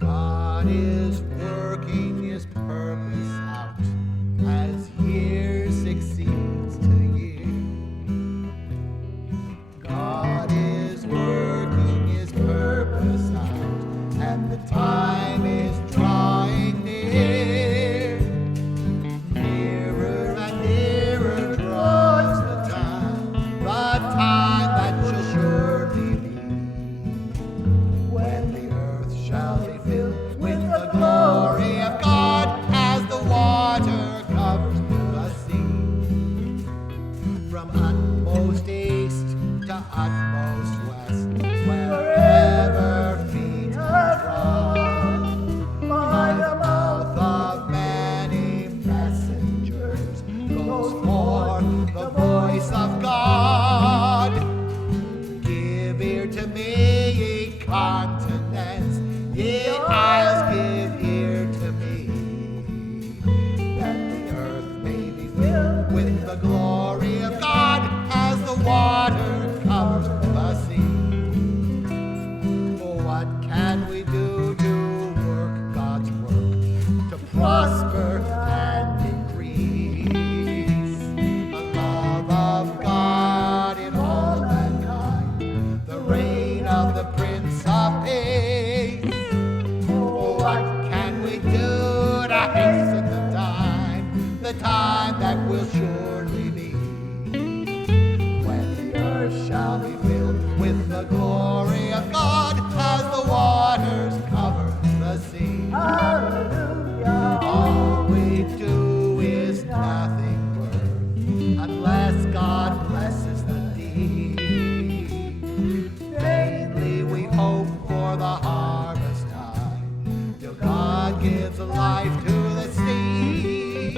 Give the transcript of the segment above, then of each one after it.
God is working his purpose out as year succeeds to year. God is working his purpose out, and the time is drawing near. Nearer and nearer draws the time that shall surely be, when the earth shall be filled with the glory of God as the water covers the sea. From utmost east to utmost west, wherever feet are trod, by the mouth of many messengers goes forth the voice of God. Give ear to me, ye continents, ye isles, give ear to me, that the earth may be filled with the glory of God as the water covers the sea. What can we do to work God's work, to prosper and increase the love of God in all mankind, the reign of the Prince of Peace? What can we do to hasten the time that will surely be, when the earth shall be filled with the glory of God as the waters cover the sea? Hallelujah. All we do is nothing worth unless God blesses the deed. Vainly we hope for the harvest time, till God gives life to the seed.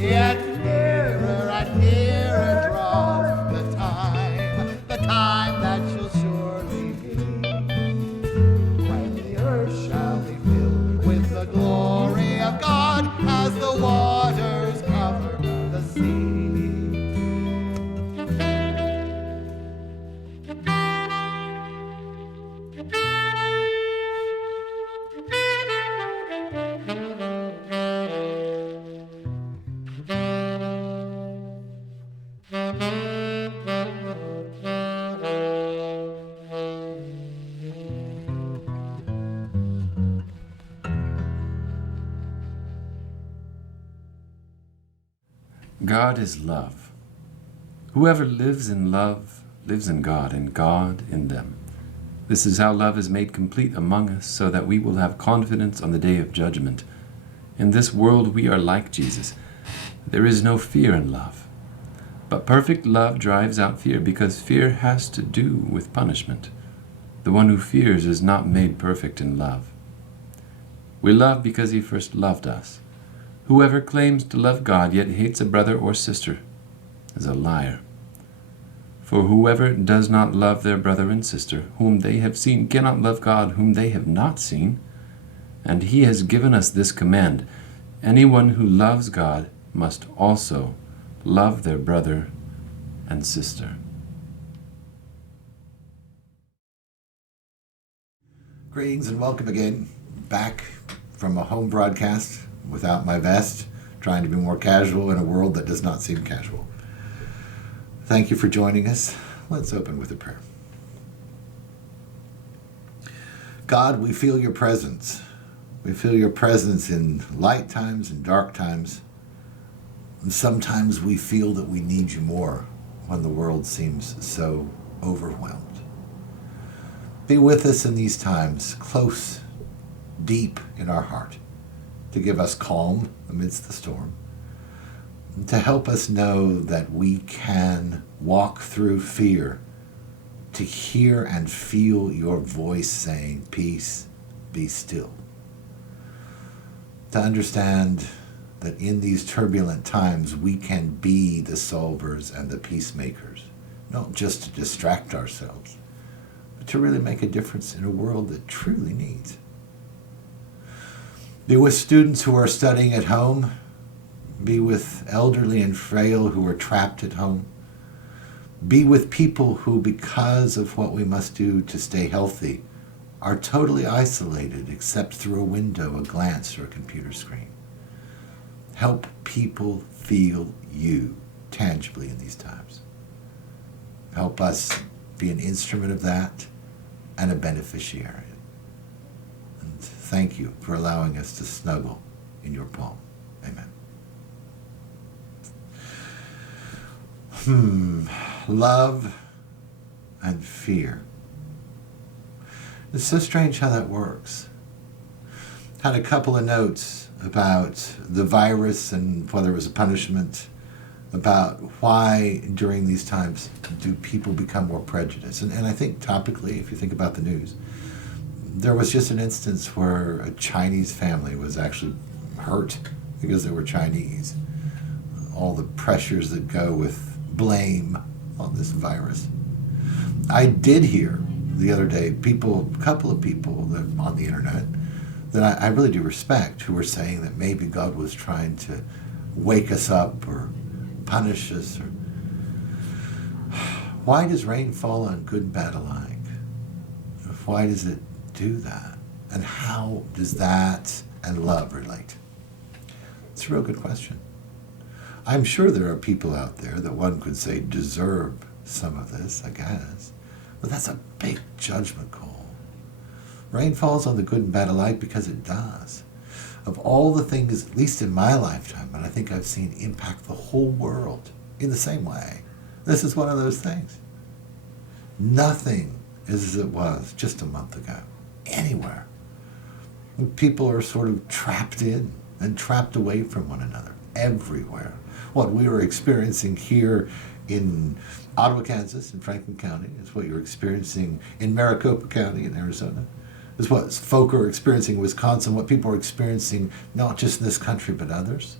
Yet nearer and nearer draws the time that shall surely be, when the earth shall be filled with the glory of God as the waters cover the sea. God is love. Whoever lives in love lives in God, and God in them. This is how love is made complete among us, so that we will have confidence on the day of judgment. In this world we are like Jesus. There is no fear in love. But perfect love drives out fear, because fear has to do with punishment. The one who fears is not made perfect in love. We love because he first loved us. Whoever claims to love God yet hates a brother or sister is a liar. For whoever does not love their brother and sister whom they have seen cannot love God whom they have not seen. And he has given us this command: anyone who loves God must also love their brother and sister. Greetings and welcome again, back from a home broadcast without my vest, trying to be more casual in a world that does not seem casual. Thank you for joining us. Let's open with a prayer. God, we feel your presence. We feel your presence in light times and dark times. And sometimes we feel that we need you more when the world seems so overwhelmed. Be with us in these times, close, deep in our heart, to give us calm amidst the storm, to help us know that we can walk through fear to hear and feel your voice saying, peace, be still. To understand that in these turbulent times we can be the solvers and the peacemakers, not just to distract ourselves, but to really make a difference in a world that truly needs. Be with students who are studying at home. Be with elderly and frail who are trapped at home. Be with people who, because of what we must do to stay healthy, are totally isolated except through a window, a glance, or a computer screen. Help people feel you tangibly in these times. Help us be an instrument of that and a beneficiary. And thank you for allowing us to snuggle in your palm. Amen. Love and fear. It's so strange how that works. Had a couple of notes about the virus and whether it was a punishment, about why during these times do people become more prejudiced. And I think topically, if you think about the news, there was just an instance where a Chinese family was actually hurt because they were Chinese. All the pressures that go with blame on this virus. I did hear the other day a couple of people that on the internet that I really do respect who were saying that maybe God was trying to wake us up or punish us. Or why does rain fall on good and bad alike? Why does it do that? And how does that and love relate? It's a real good question. I'm sure there are people out there that one could say deserve some of this, I guess. But that's a big judgment call. Rain falls on the good and bad alike because it does. Of all the things, at least in my lifetime, and I think I've seen impact the whole world in the same way, this is one of those things. Nothing is as it was just a month ago, anywhere. People are sort of trapped in and trapped away from one another, everywhere. What we were experiencing here in Ottawa, Kansas, in Franklin County, is what you're experiencing in Maricopa County in Arizona, is what folk are experiencing in Wisconsin, what people are experiencing not just in this country but others.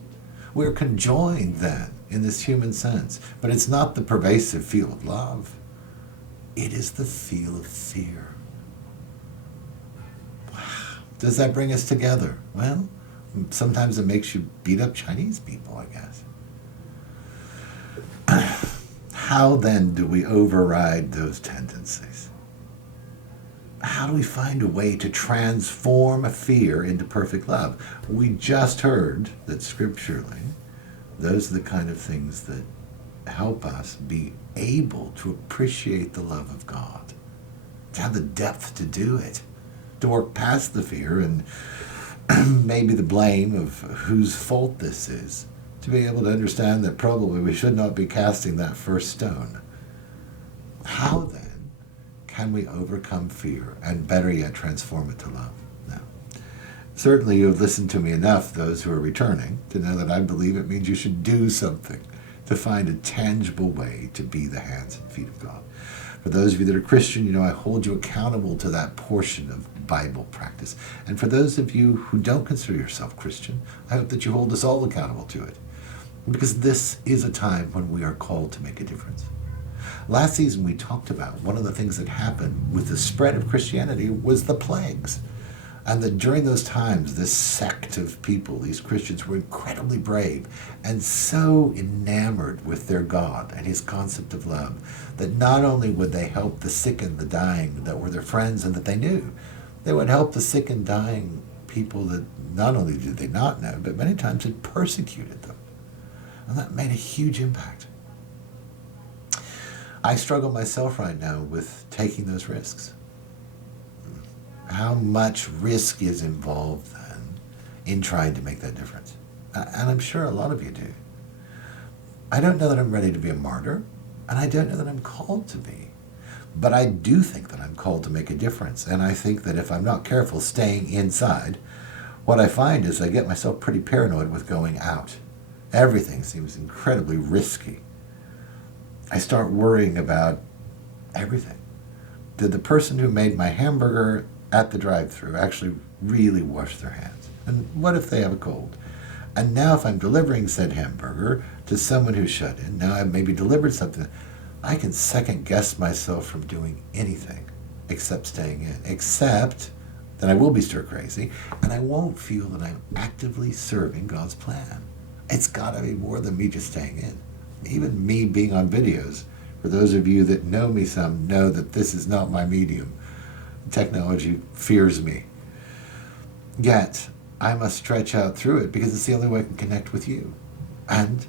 We're conjoined then in this human sense, but it's not the pervasive feel of love. It is the feel of fear. Wow. Does that bring us together? Well, sometimes it makes you beat up Chinese people, I guess. How then do we override those tendencies? How do we find a way to transform fear into perfect love? We just heard that scripturally, those are the kind of things that help us be able to appreciate the love of God, to have the depth to do it, to work past the fear and maybe the blame of whose fault this is, to be able to understand that probably we should not be casting that first stone. How then can we overcome fear and better yet transform it to love? Now, certainly you have listened to me enough, those who are returning, to know that I believe it means you should do something to find a tangible way to be the hands and feet of God. For those of you that are Christian, you know I hold you accountable to that portion of Bible practice. And for those of you who don't consider yourself Christian, I hope that you hold us all accountable to it. Because this is a time when we are called to make a difference. Last season we talked about one of the things that happened with the spread of Christianity was the plagues. And that during those times, this sect of people, these Christians, were incredibly brave and so enamored with their God and his concept of love that not only would they help the sick and the dying that were their friends and that they knew, they would help the sick and dying people that not only did they not know, but many times had persecuted them. And that made a huge impact. I struggle myself right now with taking those risks. How much risk is involved then in trying to make that difference? And I'm sure a lot of you do. I don't know that I'm ready to be a martyr, and I don't know that I'm called to be. But I do think that I'm called to make a difference. And I think that if I'm not careful staying inside, what I find is I get myself pretty paranoid with going out. Everything seems incredibly risky. I start worrying about everything. Did the person who made my hamburger at the drive-thru actually really wash their hands? And what if they have a cold? And now if I'm delivering said hamburger to someone who's shut in, now I've maybe delivered something, I can second guess myself from doing anything except staying in, except that I will be stir crazy and I won't feel that I'm actively serving God's plan. It's got to be more than me just staying in. Even me being on videos, for those of you that know me some, know that this is not my medium. Technology fears me. Yet, I must stretch out through it because it's the only way I can connect with you. And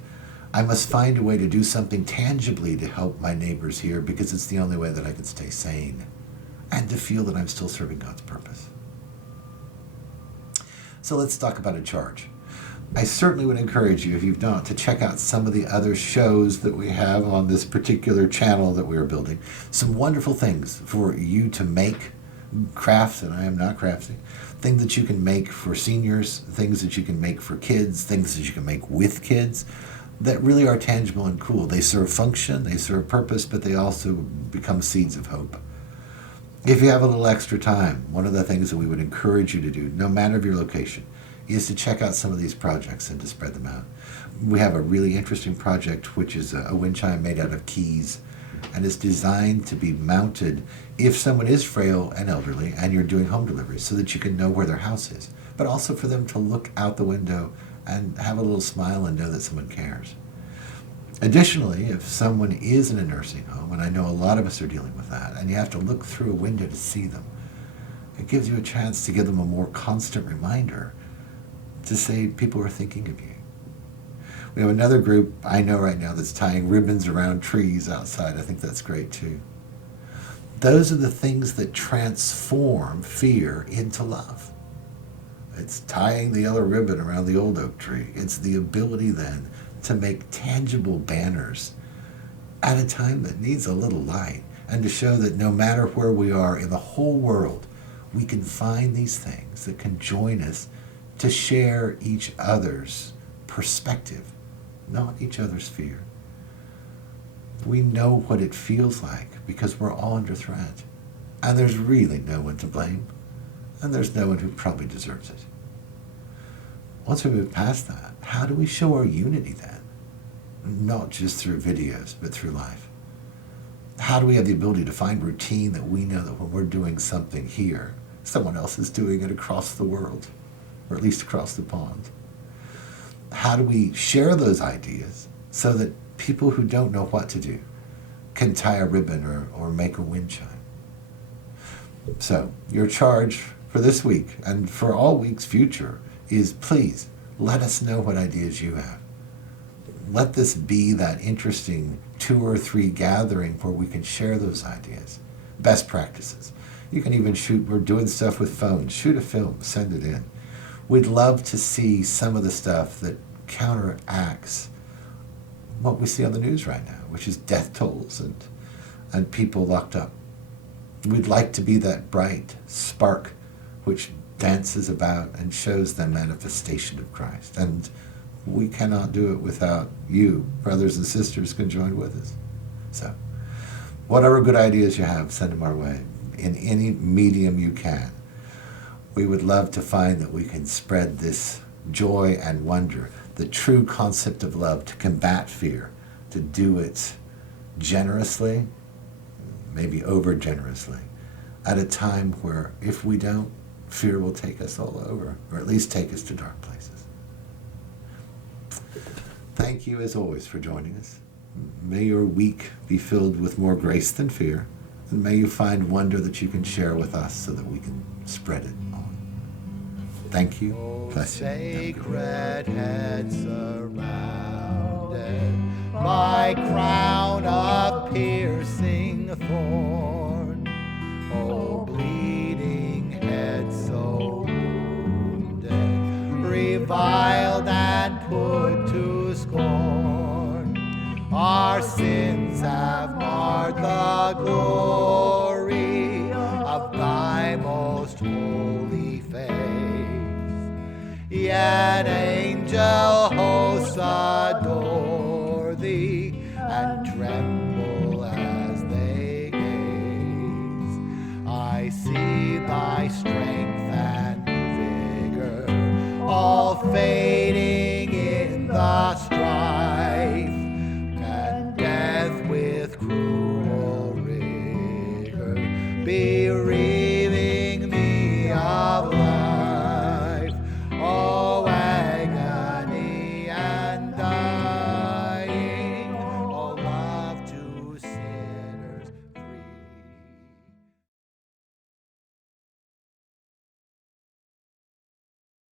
I must find a way to do something tangibly to help my neighbors here because it's the only way that I can stay sane and to feel that I'm still serving God's purpose. So let's talk about a charge. I certainly would encourage you, if you've not, to check out some of the other shows that we have on this particular channel that we are building. Some wonderful things for you to make, crafts, and I am not crafty, things that you can make for seniors, things that you can make for kids, things that you can make with kids that really are tangible and cool. They serve function, they serve purpose, but they also become seeds of hope. If you have a little extra time, one of the things that we would encourage you to do, no matter your location, is to check out some of these projects and to spread them out. We have a really interesting project, which is a wind chime made out of keys, and it's designed to be mounted if someone is frail and elderly and you're doing home deliveries so that you can know where their house is, but also for them to look out the window and have a little smile and know that someone cares. Additionally, if someone is in a nursing home, and I know a lot of us are dealing with that, and you have to look through a window to see them, it gives you a chance to give them a more constant reminder to say people are thinking of you. We have another group I know right now that's tying ribbons around trees outside. I think that's great too. Those are the things that transform fear into love. It's tying the yellow ribbon around the old oak tree. It's the ability then to make tangible banners at a time that needs a little light, and to show that no matter where we are in the whole world, we can find these things that can join us to share each other's perspective, not each other's fear. We know what it feels like because we're all under threat, and there's really no one to blame, and there's no one who probably deserves it. Once we move past that, how do we show our unity then? Not just through videos, but through life. How do we have the ability to find routine that we know that when we're doing something here, someone else is doing it across the world, or at least across the pond? How do we share those ideas so that people who don't know what to do can tie a ribbon or make a wind chime? So, your charge for this week and for all weeks future is, please let us know what ideas you have. Let this be that interesting 2 or 3 gathering where we can share those ideas. Best practices. You can even shoot, we're doing stuff with phones. Shoot a film, send it in. We'd love to see some of the stuff that counteracts what we see on the news right now, which is death tolls and people locked up. We'd like to be that bright spark which dances about and shows the manifestation of Christ. And we cannot do it without you, brothers and sisters, can join with us. So, whatever good ideas you have, send them our way in any medium you can. We would love to find that we can spread this joy and wonder, the true concept of love, to combat fear, to do it generously, maybe over generously, at a time where if we don't, fear will take us all over, or at least take us to dark places. Thank you as always for joining us. May your week be filled with more grace than fear, and may you find wonder that you can share with us so that we can spread it on. Thank you. Bless you. Sacred head surrounded by crown of piercing thorn. Oh, bleeding head so wounded, reviled and put to scorn. Our sins have marred the glory of thy most holy face. Yet angel hosts adore thee and tremble as they gaze. the strife.